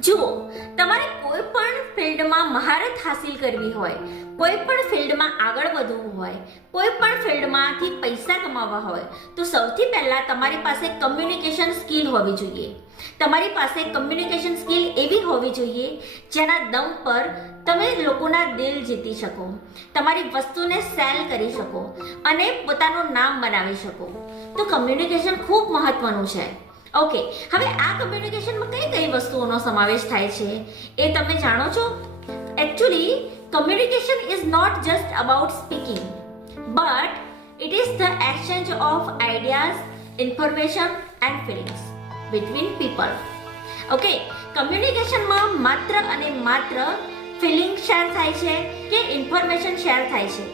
જુઓ, તમારે કોઈ પણ ફિલ્ડમાં મહારત હાસિલ કરવી હોય, કોઈ પણ ફિલ્ડમાં આગળ વધવું હોય, કોઈ પણ ફિલ્ડમાંથી પૈસા કમાવવા હોય, તો સૌથી પહેલાં તમારી પાસે કમ્યુનિકેશન સ્કિલ હોવી જોઈએ. તમારી પાસે કમ્યુનિકેશન સ્કિલ એવી હોવી જોઈએ જેના દમ પર તમે લોકોના દિલ જીતી શકો, તમારી વસ્તુને સેલ કરી શકો અને પોતાનું નામ બનાવી શકો. તો કમ્યુનિકેશન ખૂબ મહત્વનું છે. ઓકે, હવે આ કમ્યુનિકેશનમાં કઈ કઈ વસ્તુઓનો સમાવેશ થાય છે એ તમે જાણો છો? Actually communication is not just about speaking, but it is the exchange of ideas, information and feelings between people. Okay, કમ્યુનિકેશનમાં માત્ર અને માત્ર ફિલિંગ શેર થાય છે કે ઇન્ફોર્મેશન શેર થાય છે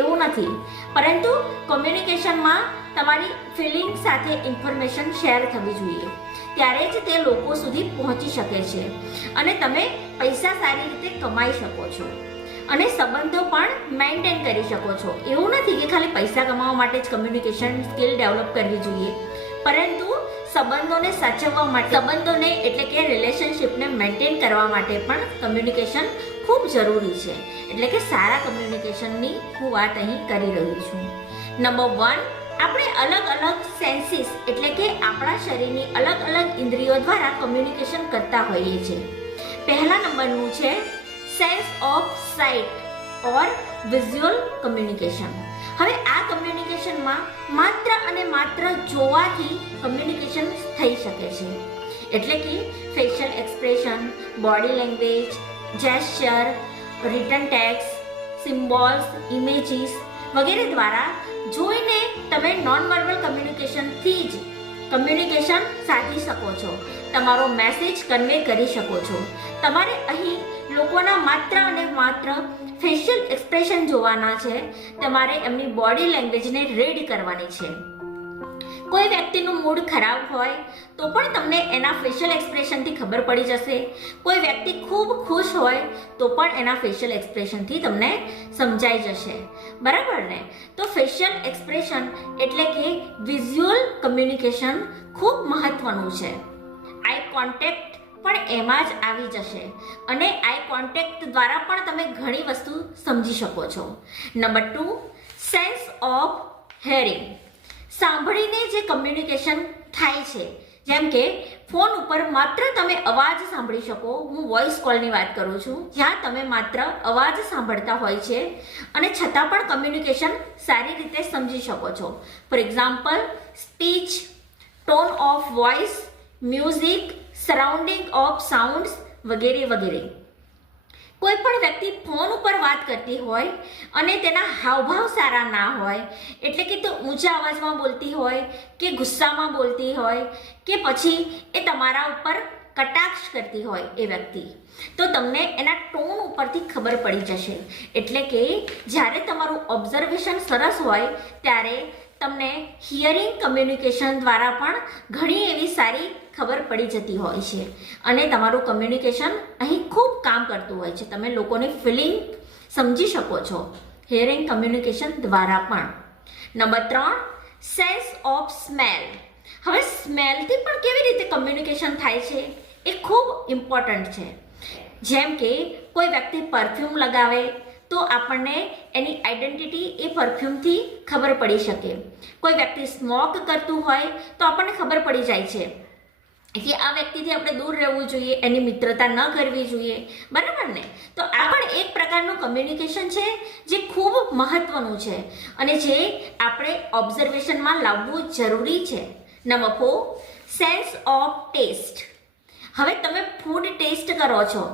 એવું નથી, પરંતુ કમ્યુનિકેશનમાં તમારી ફિલિંગ સાથે ઇન્ફોર્મેશન શેર થવી જોઈએ, ત્યારે જ તે લોકો સુધી પહોંચી શકે છે અને તમે પૈસા સારી રીતે કમાઈ શકો છો અને સંબંધો પણ મેન્ટેન કરી શકો છો. એવું નથી કે ખાલી પૈસા કમાવા માટે જ કમ્યુનિકેશન સ્કિલ ડેવલપ કરવી જોઈએ, પરંતુ સંબંધોને સાચવવા માટે, સંબંધોને એટલે કે રિલેશનશિપને મેન્ટેન કરવા માટે પણ કમ્યુનિકેશન ખૂબ જરૂરી છે. એટલે કે સારા કમ્યુનિકેશનની હું વાત અહીં કરી રહી છું. નંબર 1, આપણે અલગ અલગ સેન્સીસ એટલે કે આપણા શરીરની અલગ અલગ ઇન્દ્રિયો દ્વારા કમ્યુનિકેશન કરતા હોઈએ છીએ. પહેલા નંબરનું છે sense of site or visual communication. હવે આ કમ્યુનિકેશનમાં માત્ર અને માત્ર જોવાથી કમ્યુનિકેશન થઈ શકે છે. એટલે કે facial expression, body language, gesture, return text, symbols, images વગેરે દ્વારા જોઈને તમે નોન વર્બલ કમ્યુનિકેશનથી જ કમ્યુનિકેશન સાધી શકો છો, તમારો મેસેજ કન્વે કરી શકો છો. તમારે અહીં લોકોના માત્ર અને માત્ર ફેશિયલ એક્સપ્રેશન જોવાના છે, તમારે એમની બોડી લેંગ્વેજને રીડ કરવાની છે. કોઈ વ્યક્તિનું મૂડ ખરાબ હોય તો પણ તમને એના ફેશિયલ એક્સપ્રેશનથી ખબર પડી જશે. કોઈ વ્યક્તિ ખૂબ ખુશ હોય તો પણ એના ફેશિયલ એક્સપ્રેશનથી તમને સમજાઈ જશે. બરાબર ને? તો ફેશિયલ એક્સપ્રેશન એટલે કે વિઝ્યુઅલ કમ્યુનિકેશન ખૂબ મહત્વનું છે. આઈ કોન્ટેક્ટ પણ એમાં જ આવી જશે અને આઈ કોન્ટેક્ટ દ્વારા પણ તમે ઘણી વસ્તુ સમજી શકો છો. Number 2, sense of hearing. સાંભળીને જે કમ્યુનિકેશન થાય છે, જેમ કે ફોન ઉપર માત્ર તમે અવાજ સાંભળી શકો, હું વોઇસ કોલની વાત કરું છું, જ્યાં તમે માત્ર અવાજ સાંભળતા હોય છે અને છતાં પણ કમ્યુનિકેશન સારી રીતે સમજી શકો છો. For example, speech, tone of voice, music, surrounding of sounds વગેરે વગેરે. કોઈ પણ વ્યક્તિ ફોન ઉપર વાત કરતી હોય અને તેના હાવભાવ સારા ના હોય, એટલે કે તે ઊંચા અવાજમાં બોલતી હોય કે ગુસ્સામાં બોલતી હોય કે પછી એ તમારા ઉપર કટાક્ષ કરતી હોય એ વ્યક્તિ, તો તમને એના ટોન ઉપરથી ખબર પડી જશે. એટલે કે જ્યારે તમારું ઓબ્ઝર્વેશન સરસ હોય ત્યારે તમને હિયરિંગ કમ્યુનિકેશન દ્વારા પણ ઘણી એવી સારી ખબર પડી જતી હોય છે અને તમારું કમ્યુનિકેશન અહીં ખૂબ કામ કરતું હોય છે. તમે લોકોની ફિલિંગ સમજી શકો છો હિયરિંગ કમ્યુનિકેશન દ્વારા પણ. Number 3, sense of smell. હવે સ્મેલથી પણ કેવી રીતે કમ્યુનિકેશન થાય છે એ ખૂબ ઇમ્પોર્ટન્ટ છે. જેમ કે કોઈ વ્યક્તિ પરફ્યુમ લગાવે તો આપણને એની આઈડેન્ટિટી એ પરફ્યુમથી ખબર પડી શકે. કોઈ વ્યક્તિ સ્મોક કરતું હોય તો આપણને ખબર પડી જાય છે કે આ વ્યક્તિથી આપણે દૂર રહેવું જોઈએ, એની મિત્રતા ન કરવી જોઈએ. બરાબર ને? તો આ પણ એક પ્રકારનું કમ્યુનિકેશન છે જે ખૂબ મહત્વનું છે અને જે આપણે ઓબ્ઝર્વેશનમાં લાવવું જરૂરી છે. Number 4, sense of taste. હવે તમે ફૂડ ટેસ્ટ કરો છો,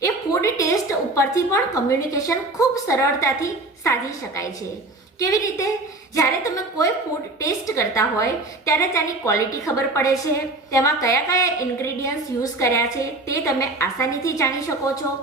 એ ફૂડ ટેસ્ટ ઉપરથી પણ કમ્યુનિકેશન ખૂબ સરળતાથી સાધી શકાય છે. કેવી રીતે? જ્યારે તમે કોઈ ફૂડ ટેસ્ટ કરતા હોય ત્યારે તેની ક્વોલિટી ખબર પડે છે, તેમાં કયા કયા ઇન્ગ્રેડિયન્ટ્સ યુઝ કર્યા છે તે તમે આસાનીથી જાણી શકો છો.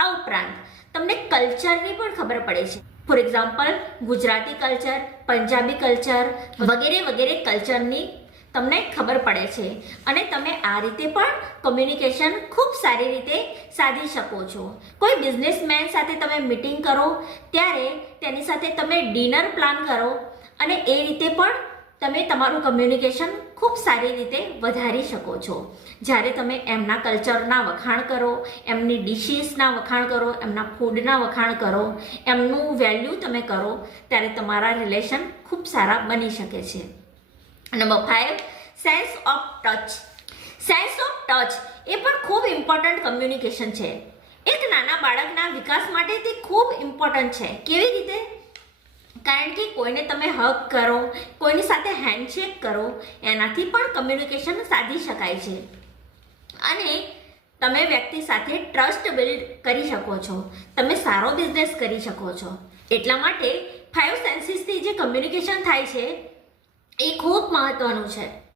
આ ઉપરાંત તમને કલ્ચરની પણ ખબર પડે છે. For example, Gujarati culture, Punjabi culture વગેરે વગેરે કલ્ચરની તમને ખબર પડે છે અને તમે આ રીતે પણ કમ્યુનિકેશન ખૂબ સારી રીતે સાધી શકો છો. કોઈ બિઝનેસમેન સાથે તમે મીટિંગ કરો ત્યારે તેની સાથે તમે ડિનર પ્લાન કરો અને એ રીતે પણ તમે તમારું કમ્યુનિકેશન ખૂબ સારી રીતે વધારી શકો છો. જ્યારે તમે એમના કલ્ચરના વખાણ કરો, એમની ડિશિસના વખાણ કરો, એમના ફૂડના વખાણ કરો, એમનું વેલ્યુ તમે કરો, ત્યારે તમારા રિલેશન ખૂબ સારા બની શકે છે. Number 5, sense of touch. Sense of touch એ પણ ખૂબ ઇમ્પોર્ટન્ટ કમ્યુનિકેશન છે. એક નાના બાળકના વિકાસ માટે તે ખૂબ ઇમ્પોર્ટન્ટ છે. કેવી રીતે? કારણ કે કોઈને તમે હગ કરો, કોઈની સાથે હેન્ડશેક કરો, એનાથી પણ કમ્યુનિકેશન સાધી શકાય છે અને તમે વ્યક્તિ સાથે ટ્રસ્ટ બિલ્ડ કરી શકો છો. તમે સારો બિઝનેસ કરી શકો છો. એટલા માટે 5 સેન્સીસથી જે કમ્યુનિકેશન થાય છે એ ખૂબ મહત્વનું છે.